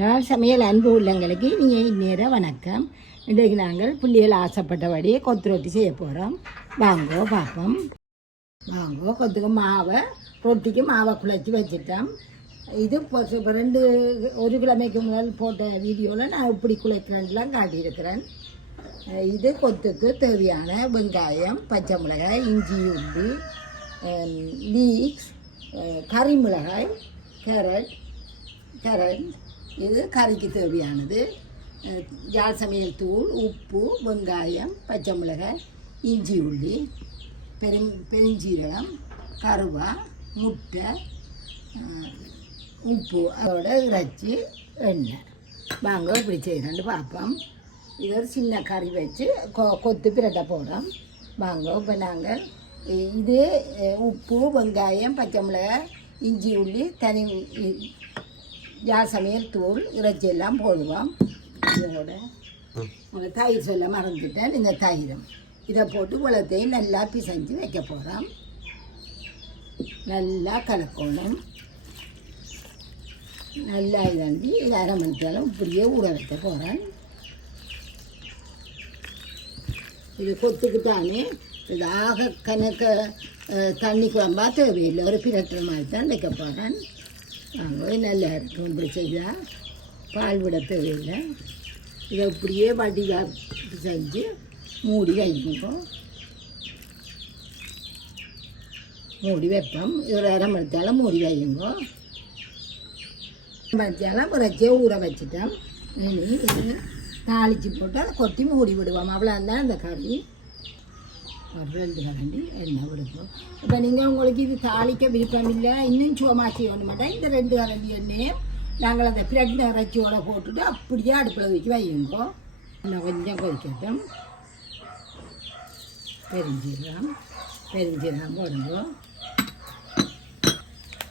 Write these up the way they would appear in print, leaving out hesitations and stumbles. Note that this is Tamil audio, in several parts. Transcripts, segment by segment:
யாழ் சமையல் அன்பு உள்ளங்களுக்கு நீங்கள் இந்நேரம் வணக்கம். இன்றைக்கு நாங்கள் பிள்ளைகள் ஆசைப்பட்டபடி கொத்து ரொட்டி செய்ய போகிறோம். வாங்கோ பார்ப்போம். வாங்கோ கொத்துக்கு மாவை ரொட்டிக்கு மாவை குழச்சி வச்சுட்டோம். இது இப்போ ஒரு கிழமைக்கு முதல் போட்ட வீடியோவில் நான் இப்படி குழைக்கிறேன்லாம் காட்டியிருக்கிறேன். இது கொத்துக்கு தேவையான வெங்காயம், பச்சை மிளகாய், இஞ்சி, உள்ளி, லீக்ஸ், கறி மிளகாய், கேரட். இது கறிக்கு தேவையானது. யாழ் சமையல் தூள், உப்பு, வெங்காயம், பச்சை மிளகாய், இஞ்சி, உள்ளி, பெருஞ்சீரகம், கருவா, முட்டை, உப்பு, அதோட இறைச்சி, எண்ணெய். வாங்க இப்படி செய்யணுன்னு பார்ப்போம். இது ஒரு சின்ன கறி வச்சு கொத்து பிரட்டை போடுறோம். வாங்க இப்போ நாங்கள் இதே உப்பு, வெங்காயம், பச்சை மிளகாய், இஞ்சி, உள்ளி, யாழ் சமையல் தூள், இறைச்சி எல்லாம் போடுவோம். இதோட தயிர் சொல்ல மறந்துட்டேன். இந்த தயிரும் இதை போட்டு உலகத்தையும் நல்லா பிசைஞ்சு வைக்க போகிறோம். நல்லா கலக்கணும். நல்லா இதாண்டி இது அரை மணித்தாலும் இப்படியே ஊற வைக்க போகிறேன். இது கொத்துக்கு தானே இதாக கணக்க தண்ணி குழம்பா தேவையில்லை, ஒரு பிரட்டுற மாதிரி தான் வைக்க போகிறேன். நல்லா இருக்கும். இப்படி செய்தால் பால் விட தேவையில்லை. இதை இப்படியே வடிவாக செஞ்சு மூடி வைப்போம். மூடி வைப்போம். ஒரு அரை மணித்தாலும் மூடி வைங்க. மணித்தாலும் இறைச்சியை ஊற வச்சுட்டோம். இனி தாளித்து போட்டு அதை கொட்டி மூடி விடுவோம். அவ்வளோதான் இந்த கறி. ஒரு 2 கரண்டி எண்ணெய் விடுவோம். இப்போ நீங்கள் உங்களுக்கு இது தாளிக்க விருப்பம் இல்லை, இன்னும் சோமாச்சி ஒன்று மாட்டேன், இந்த 2 கரண்டி எண்ணெயும் நாங்கள் அந்த பிரெட் இறைச்சியோட போட்டுட்டு அப்படியே அடுப்பில் வச்சு வையுங்கோ. இன்னும் கொஞ்சம் கொதிக்கட்டும். பெருஞ்சீரகம் போடுங்க.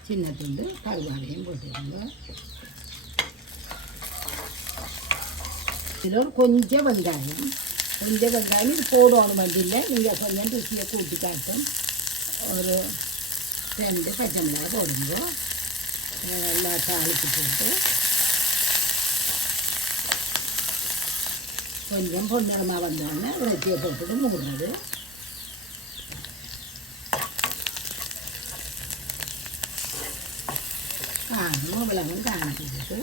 சின்ன துண்டு கருவாடையும் போட்டுருங்க. இதில் கொஞ்சம் வெங்காயம் இது போடணும் இல்லை, நீங்கள் கொஞ்சம் ருசியை கூட்டி காட்டும். ஒரு 2 பச்சை மிளகாய் போடுங்க. நல்லா தாளித்து போட்டு கொஞ்சம் பொன்னிறமாக வந்தோடனே இறைச்சியை போட்டுட்டு மூடுறது. இவ்வளவும் காணிட்டு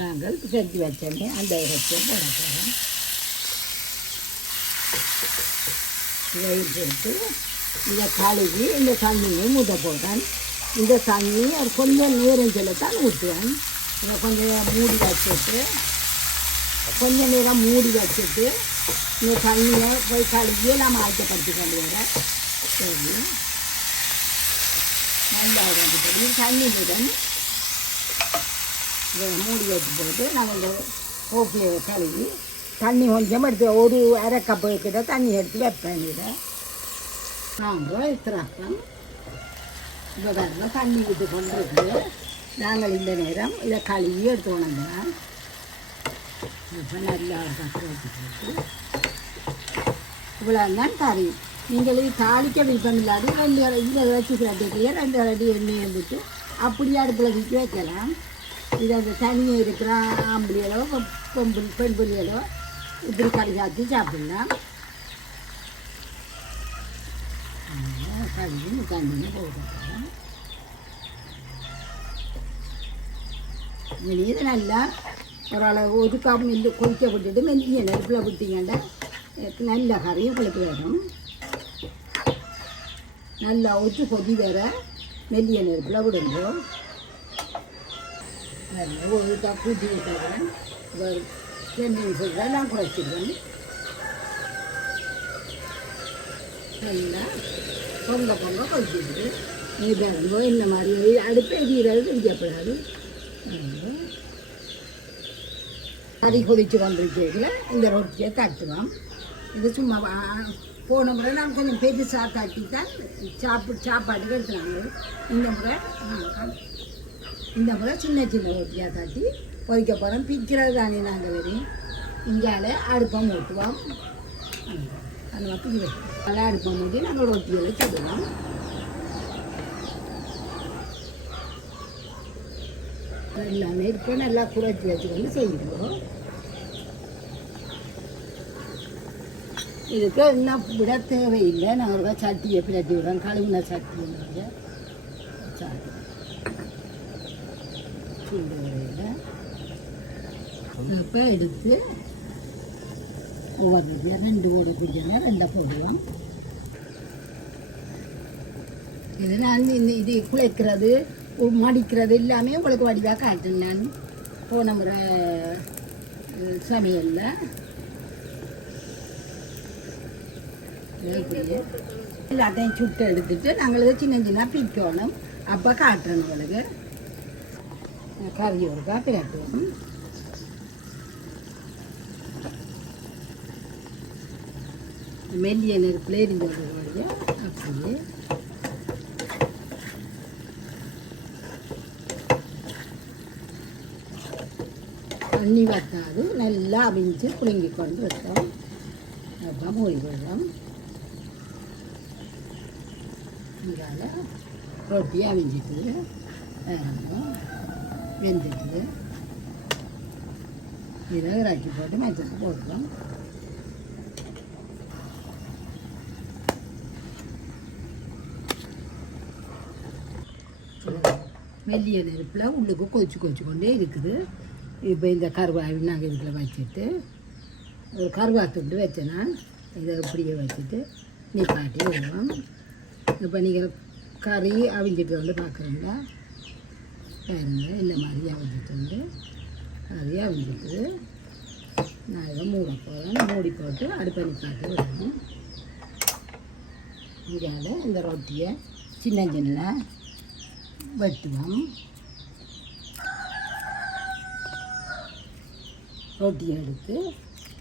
நாங்கள் செஞ்சு வச்சோன்னே அந்த இறைச்சியை போட போகிறோம். இதை போட்டு இதை கழுவி இந்த தண்ணியை மூட்ட போட்டேன். இந்த தண்ணி ஒரு கொஞ்சம் நேரம் சொல்லத்தான் ஊற்றுவேன். இதை கொஞ்சம் மூடி வச்சுட்டு இந்த தண்ணியை போய் கழுவி நம்ம ஆயத்தப்படுத்தி கொண்டு வர சரி. நல்லா தண்ணியுடன் மூடி வச்சு போட்டு நாங்கள் இந்த கோப்பில் கழுவி தண்ணி கொஞ்சம் எடுத்து ஒரு அரை கப்பு கிட்ட தண்ணி எடுத்து வைப்பேன். இதை நாங்கள் திறப்போம். இப்போ வரணும் தண்ணி விட்டு கொண்டு இருக்குது. நாங்கள் இந்த நேரம் இதை கழுவி எடுத்து கொண்டோம். இப்போ நல்லா கற்று வச்சு போட்டு இவ்வளோ தான் கறி. நீங்கள் தாளிக்க விருப்பம் இல்லாது 2 இதில் வச்சு கட்டிக்கலையே 2 கரண்டி எண்ணெயை விட்டு அப்படியே அடுப்பில் விட்டு வைக்கலாம். இது அந்த தனியாக இருக்கிற ஆம்பளியளோ பெண் புள்ளியளோ இப்படி கறி சாத்தி சாப்பிடலாம். கழுவி தண்ணியை போட்டுக்கலாம். இது நல்லா ஓரளவு ஒரு கப் நெல் கொதிக்க விட்டுட்டு மெல்லிய நெருப்பில் விட்டிங்கன்னா நல்ல கறியும் குளிக்க வரும். நல்லா ஒத்து கொதி வேற மெல்லிய நெருப்பில் விடுங்க. ஒரு கப் ஊற்றி விட்டுறேன். 2 நிமிஷத்தில் நான் குறைச்சிடுவேன். நல்லா பொங்க கொதிச்சுட்டு நீ பாருங்கோ. இந்த மாதிரி அடுப்பு எரியிறது பிடிக்கப்படாது. கறி கொதிச்சு கொண்டிருக்கிறதுல இந்த ரொட்டியை தட்டுவோம். இது சும்மா போன முறை நான் கொஞ்சம் பெருசாக தட்டி தான் சாப்பாட்டுக்கு எடுத்துனாங்க. இந்த முறை சின்ன ரொட்டியாக தட்டி பொறிக்க போகிறோம். பிக்கிறது தானே நாங்கள் வரி இங்கால அடுப்பை மூட்டுவோம். அந்த மாதிரி அடுப்பை மூட்டி நாங்கள் ரொட்டியில் சுடுவோம். எல்லாமே இப்போ நல்லா குறைச்சி வச்சுக்கொண்டு செய்கிறோம். இதுக்கு என்ன விட தேவையில்லை. நான் ஒரு சட்டியை பிரட்டி விடுறேன். கழுவுன சட்டியை சாட்டி சூடு வரையில் இப்போ எடுத்து ஒவ்வொரு 2 போடக்கூடியனா 2 போடுவோம். இது நான் இது குழைக்கிறது மடிக்கிறது எல்லாமே உங்களுக்கு வடிவாக காட்டுறேன். நான் போன முறை சமையலில் எல்லாத்தையும் சுட்டு எடுத்துட்டு நாங்களுக்கு சின்ன சின்ன பிக்கணும். அப்போ காட்டுறேன் உங்களுக்கு. கறி ஒருக்கா பிரட்டுவோம். மெல்லிய நெருப்பில் எரிஞ்சு வழியா அப்படியே தண்ணி வற்றாது நல்லா அவிஞ்சு புழுங்கி கொண்டு வைப்போம். அப்போ மூடி விடுவோம். இதால் ரொட்டி அவிஞ்சிட்டு வெந்துட்டு இதை இறக்கி போட்டு மஞ்சள் போட்டுவோம். மெல்லிய நெருப்பில் உள்ளுக்கு கொதிச்சு கொண்டே இருக்குது. இப்போ இந்த கருவாய் நாங்கள் இதில் வச்சுட்டு ஒரு கருவாத்துண்டு வச்சேன்னா இதை இப்படியே வச்சுட்டு நிப்பாட்டி விடுவோம். இப்போ நீங்கள் கறி அவிஞ்சிட்டு வந்து பார்க்குறீங்களா பாருங்க. இந்த மாதிரி அவிஞ்சிட்டு கறி அவிஞ்சிட்டு நான் இதை மூட போகிறேன். மூடி போட்டு அடுப்பை நிப்பாட்டி விடுவோம். இங்கே இந்த ரொட்டியை சின்ன சின்ன வெட்டுவோம். ரொட்டியை எடுத்து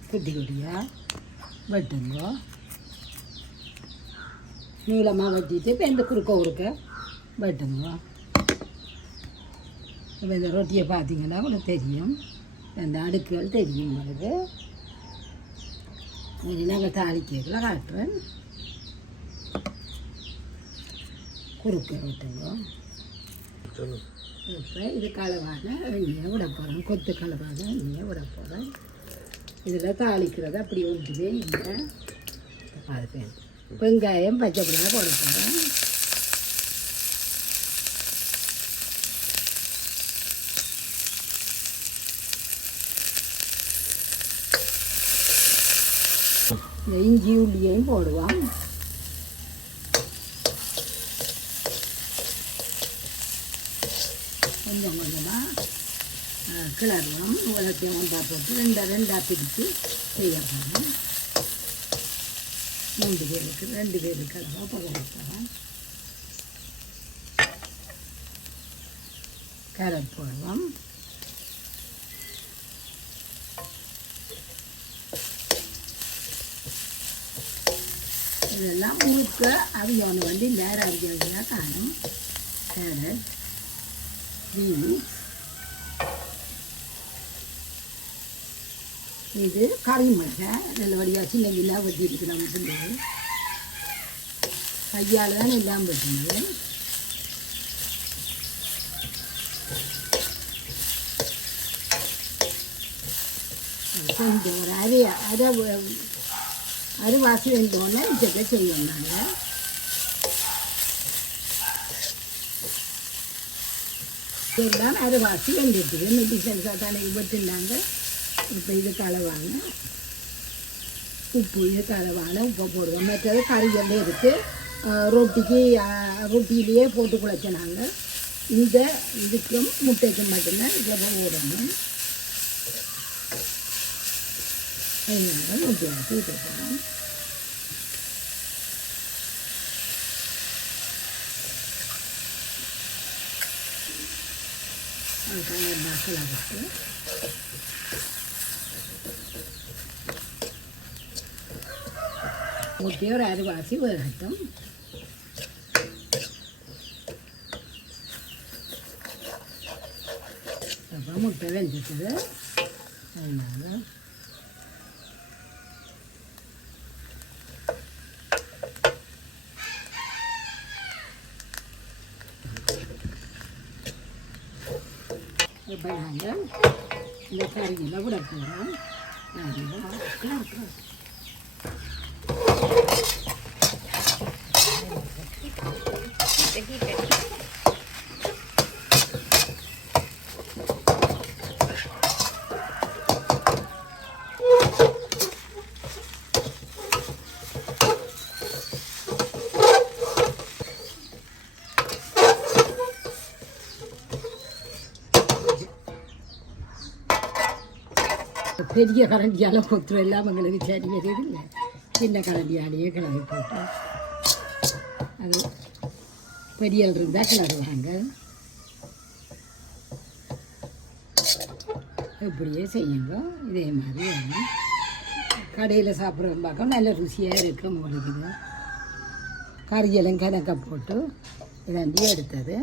குட்டி குட்டியாக வெட்டுங்க. நீளமாக வெட்டிட்டு இப்போ இந்த குறுக்க வெட்டுங்க. இப்போ இந்த ரொட்டியை பார்த்தீங்கன்னா உங்களுக்கு தெரியும். இந்த அடுக்குகள் தெரியும் உங்களுக்கு. நாங்கள் தாளிக்கல காட்டுறேன். குறுக்க வெட்டுங்க. இப்போ இது களவான எண்ணெயை விட போகிறேன். கொத்து களவான எண்ணெயை விட போகிறேன். இதில் தாளிக்கிறது அப்படி ஒன்றுமே இல்லை. பார்ப்பேன். வெங்காயம் பச்சை மிளகாய் போட போகிறேன். இந்த இஞ்சி உள்ளியையும் போடுவோம். கொஞ்சம் கொஞ்சமாக கிளறுவோம். உலகத்தையும் ஒன்றாக போட்டு ரெண்டாக பிரித்து செய்ய போகிறோம். 3 பேருக்கு 2 பேருக்கு அளவாக போக வைக்கிறோம். கேரட் போடுவோம். இதெல்லாம் முழுக்க அவியோன்னு வந்து நேரம் அவியாக காணும். கேரட் பீன்ஸ் இது கறி மிளகாய் நல்ல வழியாக சின்ன எல்லாம் வெட்டிட்டு நம்ம பிள்ளைங்க கையால் தான் எல்லாம் வெட்டினது. கொஞ்சம் ஒரு அரைவாசி வெந்தோடனே இதை செய்வோம். நாங்கள் எல்லாம் அரைவாசி வெந்துட்டு மெடிசன் தலைக்கு வெட்டுனாங்க. இப்போ இது களவான உப்பு, இது களவான உப்பை போடுவோம். மற்றது கறியெல்லாம் இருக்குது. ரொட்டியிலேயே போட்டு குழைச்சினாங்க. இந்த இதுக்கும் முட்டைக்கும் மட்டும்தான் இதில் போடணும். அதனால முட்டையாக்கி விட்டுருக்கோம். அதுக்காக மசாலா போட்டு முட்டையை ஒரு அரைவாசி வேகட்டும். அப்போ முட்டை வெந்துட்டுது. அதனால இப்போ நாங்கள் இந்த கறியில் விட போகிறோம். பெரிய கரண்டியால் கொத்துரும் எல்லாம் எங்களுக்கு சரி வருதில்லை. சின்ன கரண்டியாலேயே கிளறி போட்டு அது பெரியல் இருந்தால் கிளறுவாங்க. இப்படியே செய்யுங்க. இதே மாதிரி வேணும். கடையில் சாப்பிட்ற பார்க்க நல்ல ருசியாக இருக்கும். உங்களுக்கு கறியெல்லாம் கணக்க போட்டு இதாண்டி எடுத்தது